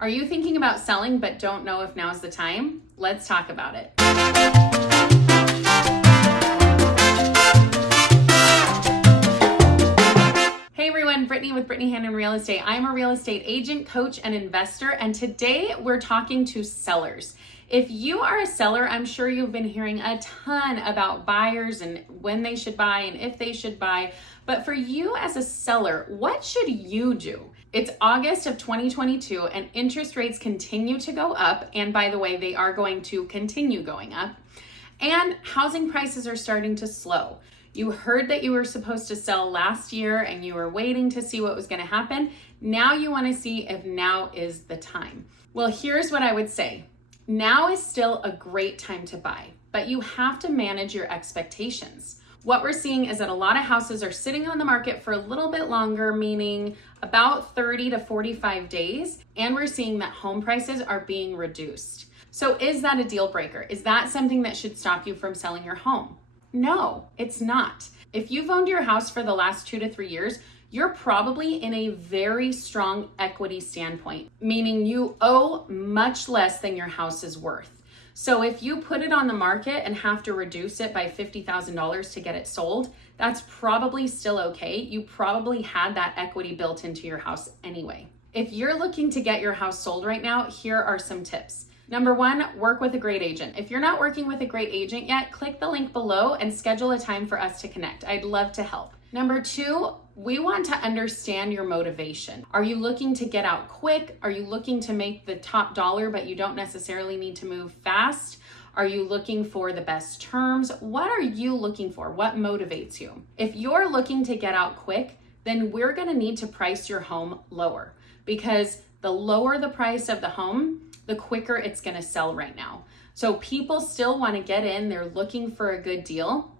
Are you thinking about selling but don't know if now's the time? Let's talk about it. Hey everyone, Brittany with Brittany Hannon Real Estate. I'm a real estate agent, coach, and investor, and today we're talking to sellers. If you are a seller, I'm sure you've been hearing a ton about buyers and when they should buy and if they should buy. But for you as a seller, what should you do? It's August of 2022 and interest rates continue to go up. And by the way, they are going to continue going up. And housing prices are starting to slow. You heard that you were supposed to sell last year and you were waiting to see what was going to happen. Now you want to see if now is the time. Well, here's what I would say. Now is still a great time to buy, but you have to manage your expectations. What we're seeing is that a lot of houses are sitting on the market for a little bit longer, meaning about 30 to 45 days, and we're seeing that home prices are being reduced. So is that a deal breaker? Is that something that should stop you from selling your home? No, it's not. If you've owned your house for the last 2 to 3 years, you're probably in a very strong equity standpoint, meaning you owe much less than your house is worth. So if you put it on the market and have to reduce it by $50,000 to get it sold, that's probably still okay. You probably had that equity built into your house anyway. If you're looking to get your house sold right now, here are some tips. Number one, work with a great agent. If you're not working with a great agent yet, click the link below and schedule a time for us to connect. I'd love to help. Number two, we want to understand your motivation. Are you looking to get out quick? Are you looking to make the top dollar, but you don't necessarily need to move fast? Are you looking for the best terms? What are you looking for? What motivates you? If you're looking to get out quick, then we're going to need to price your home lower, because the lower the price of the home, the quicker it's going to sell right now. So people still want to get in. They're looking for a good deal.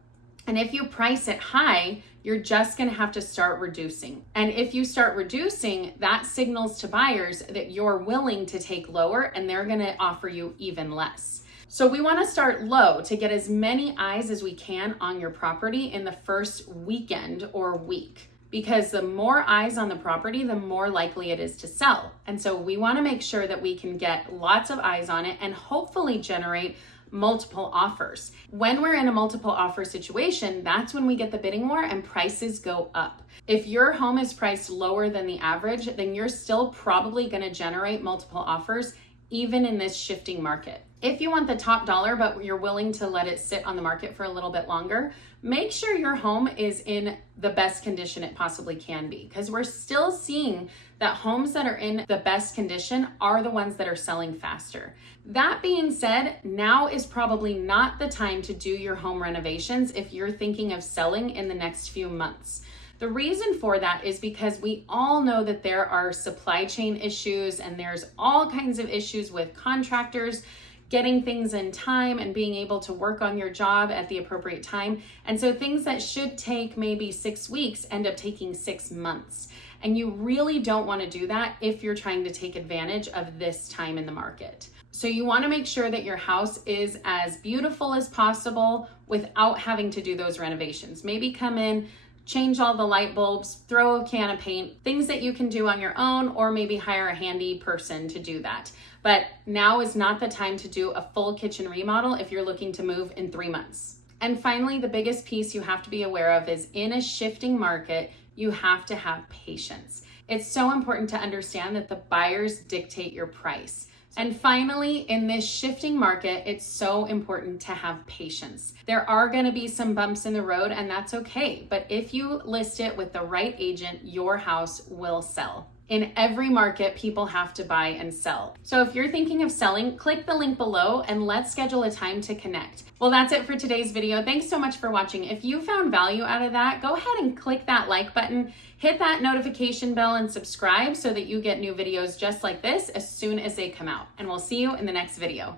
And if you price it high, you're just going to have to start reducing. And if you start reducing, that signals to buyers that you're willing to take lower and they're going to offer you even less. So we want to start low to get as many eyes as we can on your property in the first weekend or week, because the more eyes on the property, the more likely it is to sell. And so we want to make sure that we can get lots of eyes on it and hopefully generate multiple offers. When we're in a multiple offer situation, that's when we get the bidding war and prices go up. If your home is priced lower than the average, then you're still probably going to generate multiple offers even in this shifting market. If you want the top dollar, but you're willing to let it sit on the market for a little bit longer, make sure your home is in the best condition it possibly can be, because we're still seeing that homes that are in the best condition are the ones that are selling faster. That being said, now is probably not the time to do your home renovations if you're thinking of selling in the next few months. The reason for that is because we all know that there are supply chain issues and there's all kinds of issues with contractors getting things in time and being able to work on your job at the appropriate time. And so things that should take maybe 6 weeks end up taking 6 months. And you really don't want to do that if you're trying to take advantage of this time in the market. So you want to make sure that your house is as beautiful as possible without having to do those renovations. Maybe come in, change all the light bulbs, throw a can of paint, things that you can do on your own, or maybe hire a handy person to do that. But now is not the time to do a full kitchen remodel if you're looking to move in 3 months. And finally, the biggest piece you have to be aware of is in a shifting market, you have to have patience. It's so important to understand that the buyers dictate your price. And finally, in this shifting market, it's so important to have patience. There are going to be some bumps in the road, and that's okay. But if you list it with the right agent, your house will sell. In every market, people have to buy and sell. So if you're thinking of selling, click the link below and let's schedule a time to connect. Well, that's it for today's video. Thanks so much for watching. If you found value out of that, go ahead and click that like button, hit that notification bell and subscribe so that you get new videos just like this as soon as they come out. And we'll see you in the next video.